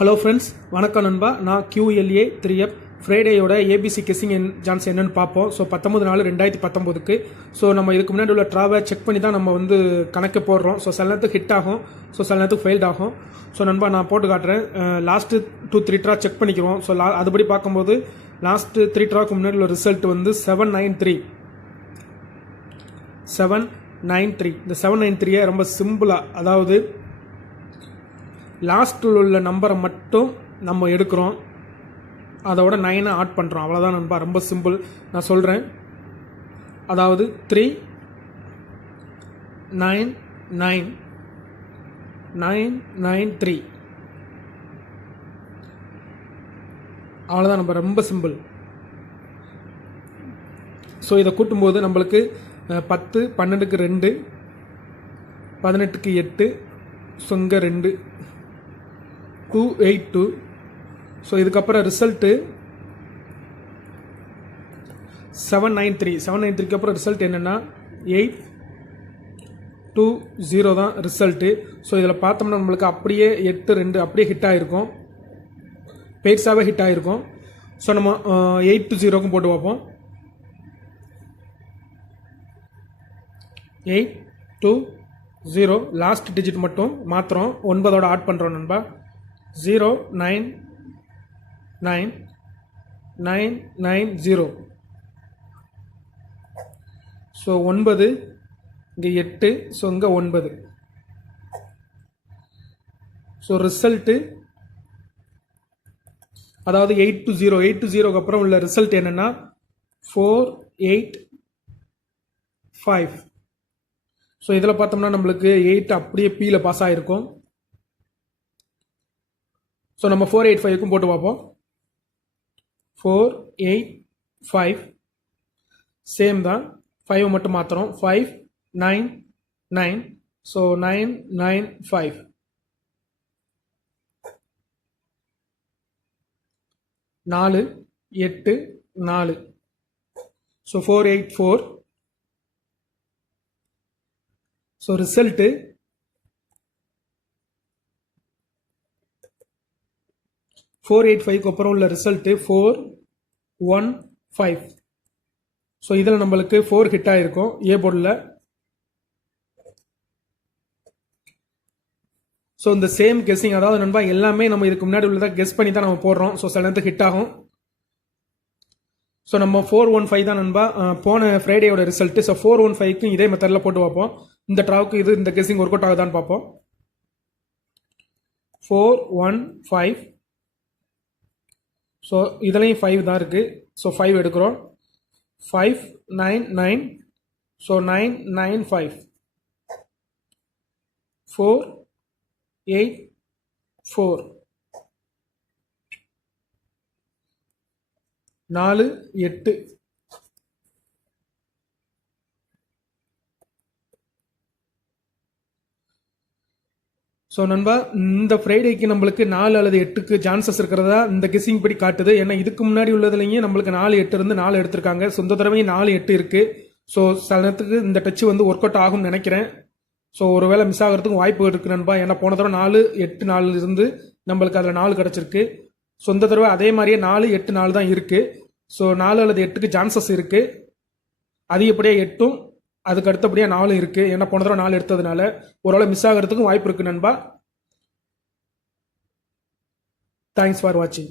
Hello friends, வணக்கம் நண்பா. நான் QLA 3F ஃப்ரைடேயோட ஏபிசி கெஸ்ஸிங் சான்ஸ் என்னன்னு பார்ப்போம். ஸோ 19/4/2019க்கு ஸோ நம்ம இதுக்கு முன்னாடி உள்ள ட்ராவை செக் பண்ணி தான் நம்ம வந்து கணக்கு போடுறோம். ஸோ சில நேரத்துக்கு ஹிட் ஆகும், ஸோ சில நேரத்துக்கு ஃபெயில்ட் ஆகும். ஸோ நண்பா நான் போட்டு காட்டுறேன். லாஸ்ட்டு 2-3 ட்ரா செக் பண்ணிக்கிறோம். ஸோ அதுபடி பார்க்கும்போது லாஸ்ட்டு 3 ட்ராவுக்கு முன்னாடி உள்ள ரிசல்ட் வந்து 793. இந்த 793 ரொம்ப சிம்பிளாக, அதாவது லாஸ்ட்டில் உள்ள நம்பரை மட்டும் நம்ம எடுக்கிறோம், அதோட 9 ஆட் பண்ணுறோம், அவ்வளோதான் நண்பா. ரொம்ப சிம்பிள். நான் சொல்கிறேன். அதாவது 3999993, அவ்வளோதான் நண்பா. ரொம்ப சிம்பிள். ஸோ இதை கூட்டும்போது நம்மளுக்கு 10, 12க்கு 2, 18க்கு 8, ஸோ இங்கே 2, 282. ஸோ இதுக்கப்புறம் ரிசல்ட்டு 793க்கு அப்புறம் ரிசல்ட் என்னென்னா 820 தான் ரிசல்ட்டு. ஸோ இதில் பார்த்தோம்னா நம்மளுக்கு அப்படியே 8-2 அப்படியே ஹிட் ஆகிருக்கும், பெருசாகவே ஹிட் ஆகிருக்கும். ஸோ நம்ம 820க்கும் போட்டு பார்ப்போம். 820 லாஸ்ட் டிஜிட் மட்டும் மாத்திரம் 9ஓட ஆட் பண்ணுறோம் நண்பா. 099990. ஸோ 9 இங்கே 8, ஸோ இங்கே 9. ஸோ ரிசல்ட்டு அதாவது 820க்கு அப்புறம் உள்ள ரிசல்ட் என்னென்னா 485. ஸோ இதில் பார்த்தோம்னா நம்மளுக்கு 8 அப்படியே பீல பாஸ் ஆகிருக்கும். ஸோ நம்ம 485க்கும் போட்டு பார்ப்போம். 485 சேம் தான், 5 மட்டும் மாத்திரம். 599. ஸோ 995. 484. ஸோ 484. ஸோ ரிசல்ட்டு 485க்கு அப்புறம் உள்ள ரிசல்ட்டு 415. ஸோ இதில் நம்மளுக்கு 4 ஹிட் ஆகிருக்கும் ஏ போர்டில். ஸோ இந்த சேம் கெஸ்ஸிங், அதாவது நண்பா எல்லாமே நம்ம இதுக்கு முன்னாடி உள்ளதாக கெஸ் பண்ணி தான் நம்ம போடுறோம். ஸோ சில நேரத்துக்கு ஹிட் ஆகும். ஸோ நம்ம 415 தான் நண்பா போன ஃப்ரைடேயோட ரிசல்ட்டு. ஸோ 415க்கும் இதே மெத்தடில் போட்டு பார்ப்போம். இந்த ட்ராவுக்கு இந்த கெஸ்ஸிங் ஒர்க் அவுட் ஆகுதான்னு பார்ப்போம். 415. ஸோ இதுலேயும் 5 தான் இருக்குது. ஸோ 5 எடுக்கிறோம். 599. ஸோ 995. 484. 48. ஸோ நண்பா இந்த ஃப்ரைடேக்கு நம்மளுக்கு 4 அல்லது 8க்கு சான்சஸ் இருக்கிறதா இந்த கெஸ்ஸிங் படி காட்டுது. ஏன்னா இதுக்கு முன்னாடி உள்ளதுலேயும் நம்மளுக்கு 4-8 இருந்து 4 எடுத்திருக்காங்க. ஸோ இந்த தடவையும் 4-8 இருக்குது. ஸோ சில நேரத்துக்கு இந்த டச் வந்து ஒர்க் அவுட் ஆகும்னு நினைக்கிறேன். ஸோ ஒரு வேளை மிஸ் ஆகிறதுக்கும் வாய்ப்பு இருக்குது நண்பா. ஏன்னா போன தடவை 4-8-4 இருந்து நம்மளுக்கு அதில் 4 கிடச்சிருக்கு. ஸோ இந்த தடவை அதே மாதிரியே 4-8-4 தான் இருக்குது. ஸோ 4 அல்லது 8க்கு சான்சஸ் இருக்குது. அதிகப்படியாக 8ம் அதுக்கு அடுத்தபடியாக 4 இருக்குது. ஏன்னா போன தடவை 4 எடுத்ததுனால ஒருவேளை மிஸ் ஆகிறதுக்கும் வாய்ப்பு இருக்குது நண்பா. தேங்க்ஸ் ஃபார் வாட்சிங்.